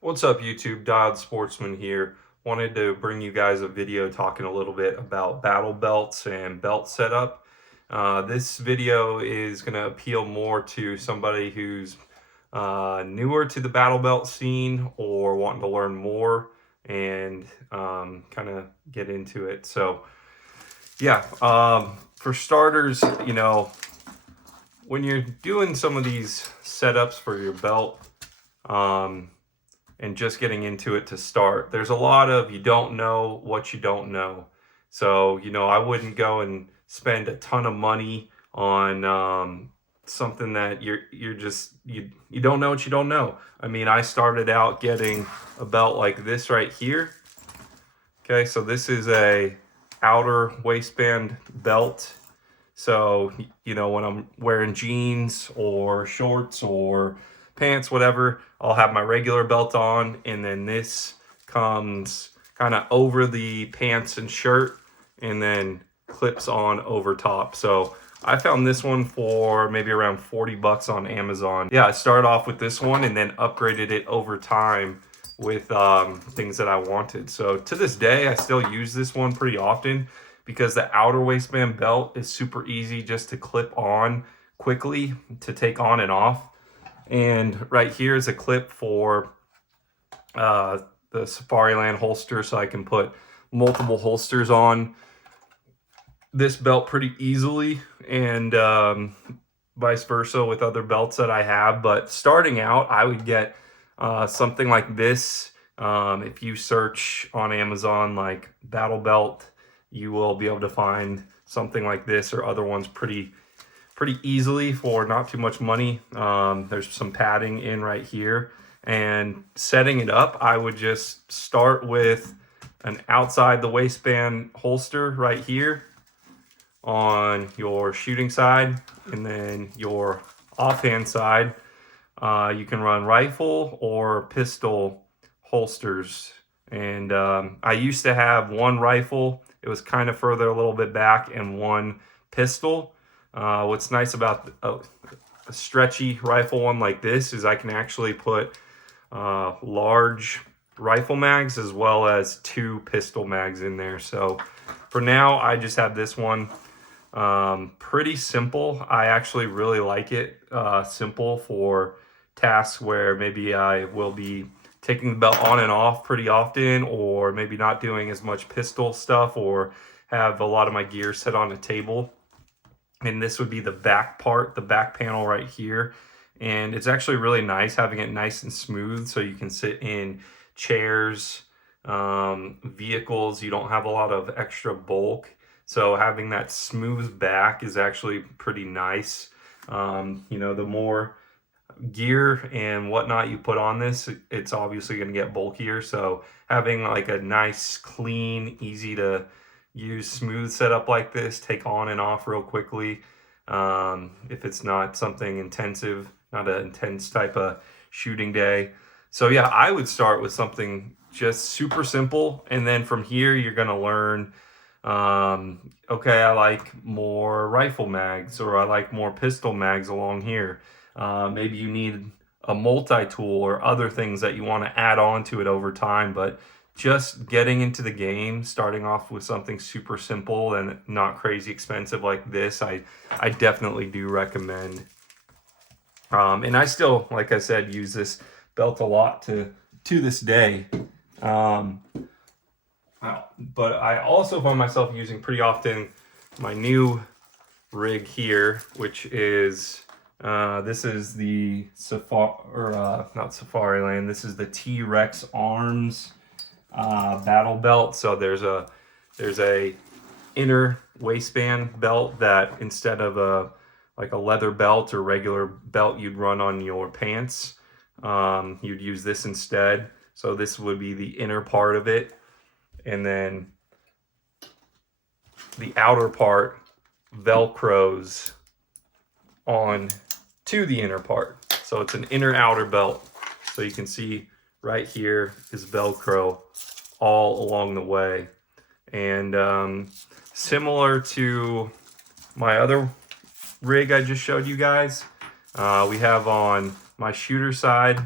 What's up, YouTube? Dialed Sportsman here. Wanted to bring you guys a video talking a little bit about battle belts and belt setup. This video is going to appeal more to somebody who's newer to the battle belt scene or wanting to learn more and kind of get into it. So, yeah, for starters, when you're doing some of these setups for your belt, and just getting into it to start, there's a lot of you don't know what you don't know. So, I wouldn't go and spend a ton of money on something that you're just you don't know what you don't know. I mean, I started out getting a belt like this right here. Okay, so this is a outer waistband belt. So, when I'm wearing jeans or shorts or pants, whatever, I'll have my regular belt on, and then this comes kind of over the pants and shirt and then clips on over top. So I found this one for maybe around 40 bucks on Amazon. Yeah, I started off with this one and then upgraded it over time with things that I wanted. So to this day, I still use this one pretty often because the outer waistband belt is super easy just to clip on quickly to take on and off. And right here is a clip for the Safariland holster, so I can put multiple holsters on this belt pretty easily, and vice versa with other belts that I have. But starting out, I would get something like this. If you search on Amazon like battle belt, you will be able to find something like this or other ones pretty easily for not too much money. There's some padding in right here, and setting it up, I would just start with an outside the waistband holster right here on your shooting side, and then your offhand side, you can run rifle or pistol holsters. And I used to have one rifle, it was kind of further a little bit back, and one pistol. What's nice about a stretchy rifle one like this is I can actually put large rifle mags as well as 2 pistol mags in there. So for now, I just have this one. Pretty simple. I actually really like it. Simple for tasks where maybe I will be taking the belt on and off pretty often, or maybe not doing as much pistol stuff, or have a lot of my gear set on a table. And this would be the back part, the back panel right here. And it's actually really nice having it nice and smooth so you can sit in chairs, vehicles. You don't have a lot of extra bulk. So having that smooth back is actually pretty nice. The more gear and whatnot you put on this, it's obviously going to get bulkier. So having like a nice, clean, easy to use smooth setup like this, take on and off real quickly. If it's not something intensive, not an intense type of shooting day. So yeah, I would start with something just super simple. And then from here, you're going to learn, okay, I like more rifle mags, or I like more pistol mags along here. Maybe you need a multi-tool or other things that you want to add on to it over time. But just getting into the game, starting off with something super simple and not crazy expensive like this, I definitely do recommend. And I still, like I said, use this belt a lot to this day. But I also find myself using pretty often my new rig here, which is this is the not Safariland. This is the T-Rex Arms battle belt. So there's a inner waistband belt that instead of a leather belt or regular belt you'd run on your pants, you'd use this instead. So this would be the inner part of it, and then the outer part velcros on to the inner part. So it's an inner outer belt. So you can see right here is Velcro all along the way. And similar to my other rig I just showed you guys, we have on my shooter side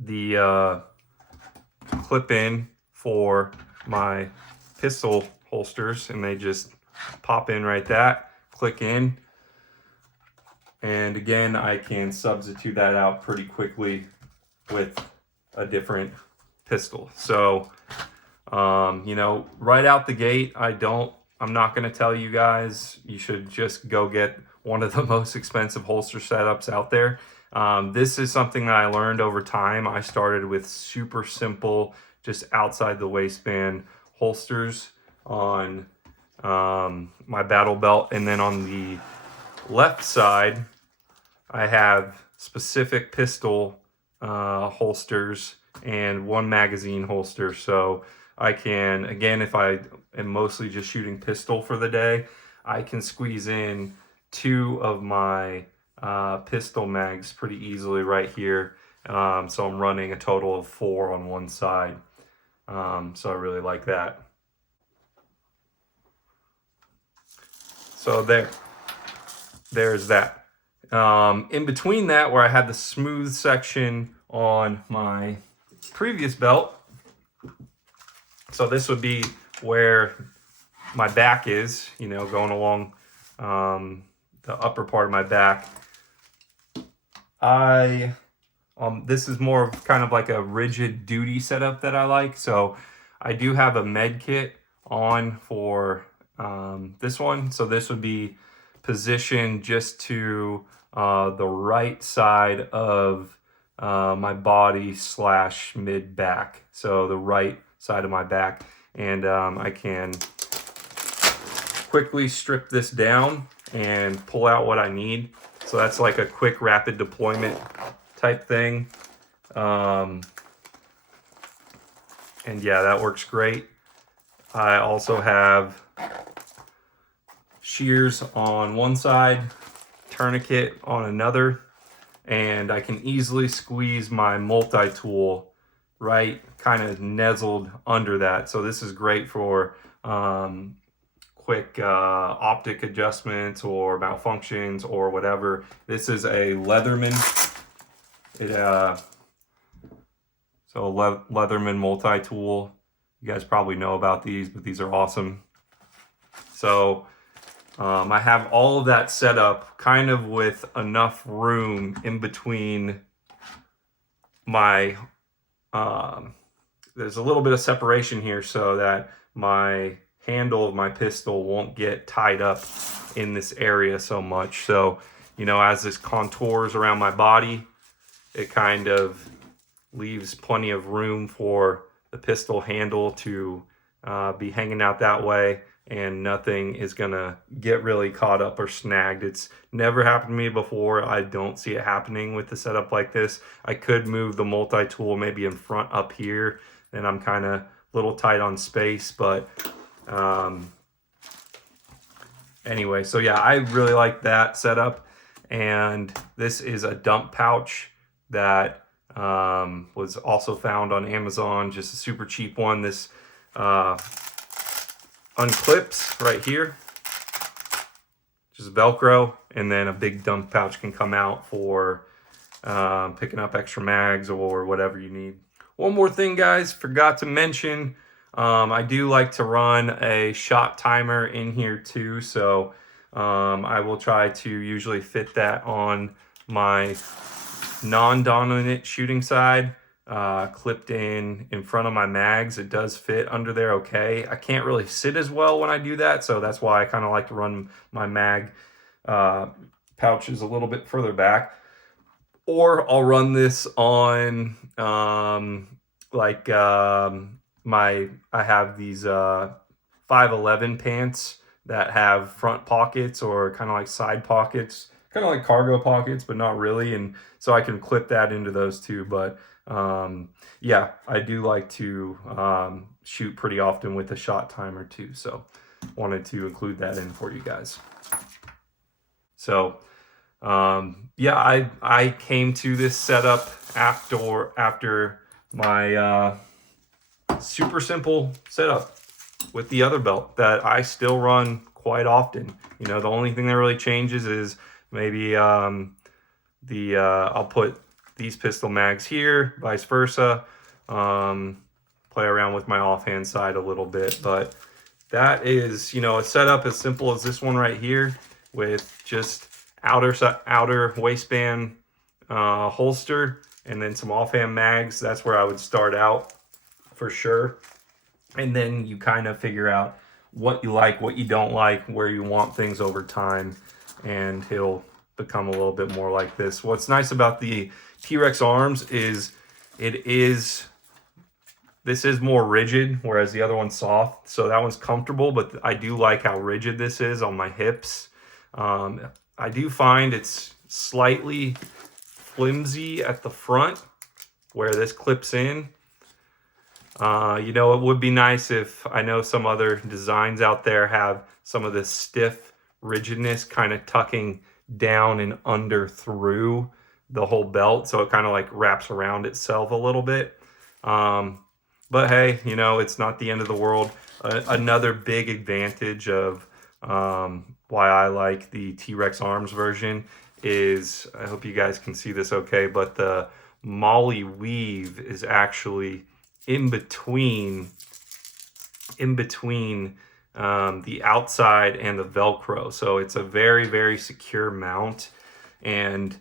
the clip in for my pistol holsters, and they just pop in right that, click in. And again, I can substitute that out pretty quickly with a different pistol. So, you know, right out the gate, I'm not going to tell you guys, you should just go get one of the most expensive holster setups out there. This is something that I learned over time. I started with super simple, just outside the waistband holsters on my battle belt. And then on the left side, I have specific pistol holsters and one magazine holster. So I can, again, if I am mostly just shooting pistol for the day, I can squeeze in 2 of my pistol mags pretty easily right here. So I'm running a total of 4 on one side. So I really like that. So there's that. In between that, where I had the smooth section on my previous belt, so this would be where my back is, you know, going along the upper part of my back. This is more of kind of like a rigid duty setup that I like. So I do have a med kit on for this one. So this would be positioned just to the right side of my body / mid back. So the right side of my back. And I can quickly strip this down and pull out what I need. So that's like a quick rapid deployment type thing. And yeah, that works great. I also have shears on one side, tourniquet on another, and I can easily squeeze my multi-tool right kind of nuzzled under that. So this is great for quick optic adjustments or malfunctions or whatever. This is a Leatherman. Leatherman multi-tool. You guys probably know about these, but these are awesome. So I have all of that set up kind of with enough room in between my, there's a little bit of separation here so that my handle of my pistol won't get tied up in this area so much. So, you know, as this contours around my body, it kind of leaves plenty of room for the pistol handle to be hanging out that way, and nothing is gonna get really caught up or snagged. It's never happened to me before. I don't see it happening with the setup like this. I could move the multi-tool maybe in front up here, and I'm kind of a little tight on space, but anyway, so yeah, I really like that setup. And this is a dump pouch that was also found on Amazon, just a super cheap one. This unclips right here, just Velcro, and then a big dump pouch can come out for picking up extra mags or whatever you need. One more thing, guys, forgot to mention, I do like to run a shot timer in here too, so I will try to usually fit that on my non-dominant shooting side, clipped in front of my mags. It does fit under there okay. I can't really sit as well when I do that, so that's why I kind of like to run my mag pouches a little bit further back. Or I'll run this on I have these 511 pants that have front pockets or kind of like side pockets, kind of like cargo pockets, but not really. And so I can clip that into those too. But yeah, I do like to shoot pretty often with a shot timer too. So wanted to include that in for you guys. So yeah, I came to this setup after my super simple setup with the other belt that I still run quite often. You know, the only thing that really changes is maybe I'll put these pistol mags here, vice versa. Play around with my offhand side a little bit, but that is, you know, a setup as simple as this one right here with just outer waistband holster and then some offhand mags. That's where I would start out for sure. And then you kind of figure out what you like, what you don't like, where you want things over time, and he'll become a little bit more like this. What's nice about the T-Rex arms is this is more rigid, whereas the other one's soft. So that one's comfortable, but I do like how rigid this is on my hips. I do find it's slightly flimsy at the front where this clips in. You know, it would be nice if, I know some other designs out there have some of this stiff rigidness kind of tucking down and under through the whole belt, so it kind of like wraps around itself a little bit. But hey, you know, it's not the end of the world. Another big advantage of why I like the T-Rex arms version is, I hope you guys can see this okay, but the Molly weave is actually in between the outside and the Velcro. So it's a very, very secure mount. And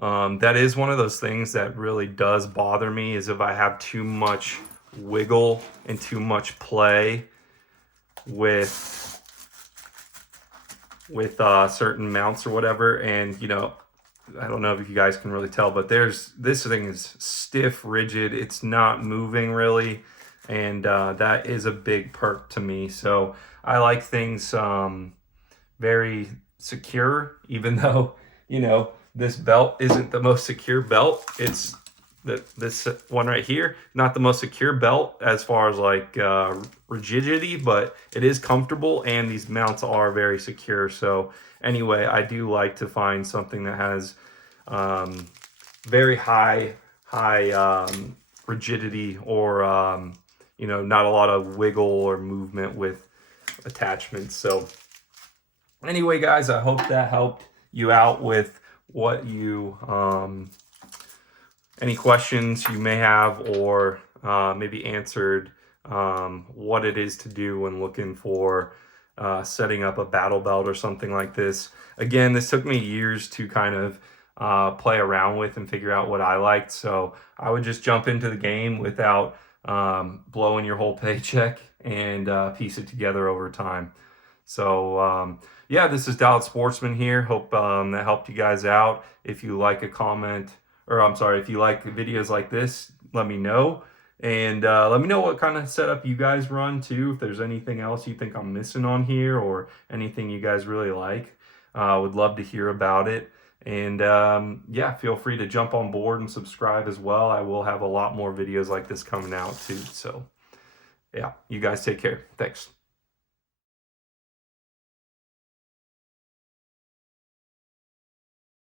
that is one of those things that really does bother me, is if I have too much wiggle and too much play with certain mounts or whatever. And you know, I don't know if you guys can really tell, but this thing is stiff, rigid. It's not moving really, and that is a big perk to me. So I like things very secure, even though, you know, this belt isn't the most secure belt. It's this one right here, not the most secure belt as far as like rigidity, but it is comfortable, and these mounts are very secure. So anyway, I do like to find something that has very high rigidity, or you know, not a lot of wiggle or movement with attachments. So anyway, guys, I hope that helped you out with what you any questions you may have, or maybe answered what it is to do when looking for setting up a battle belt or something like this. Again, this took me years to kind of play around with and figure out what I liked. So I would just jump into the game without blowing your whole paycheck, and piece it together over time. So yeah, this is Dallas Sportsman here. Hope that helped you guys out. If you like a comment, or I'm sorry, if you like videos like this, let me know. And let me know what kind of setup you guys run too. If there's anything else you think I'm missing on here, or anything you guys really like, would love to hear about it. And yeah, feel free to jump on board and subscribe as well. I will have a lot more videos like this coming out too. So yeah, you guys take care. Thanks.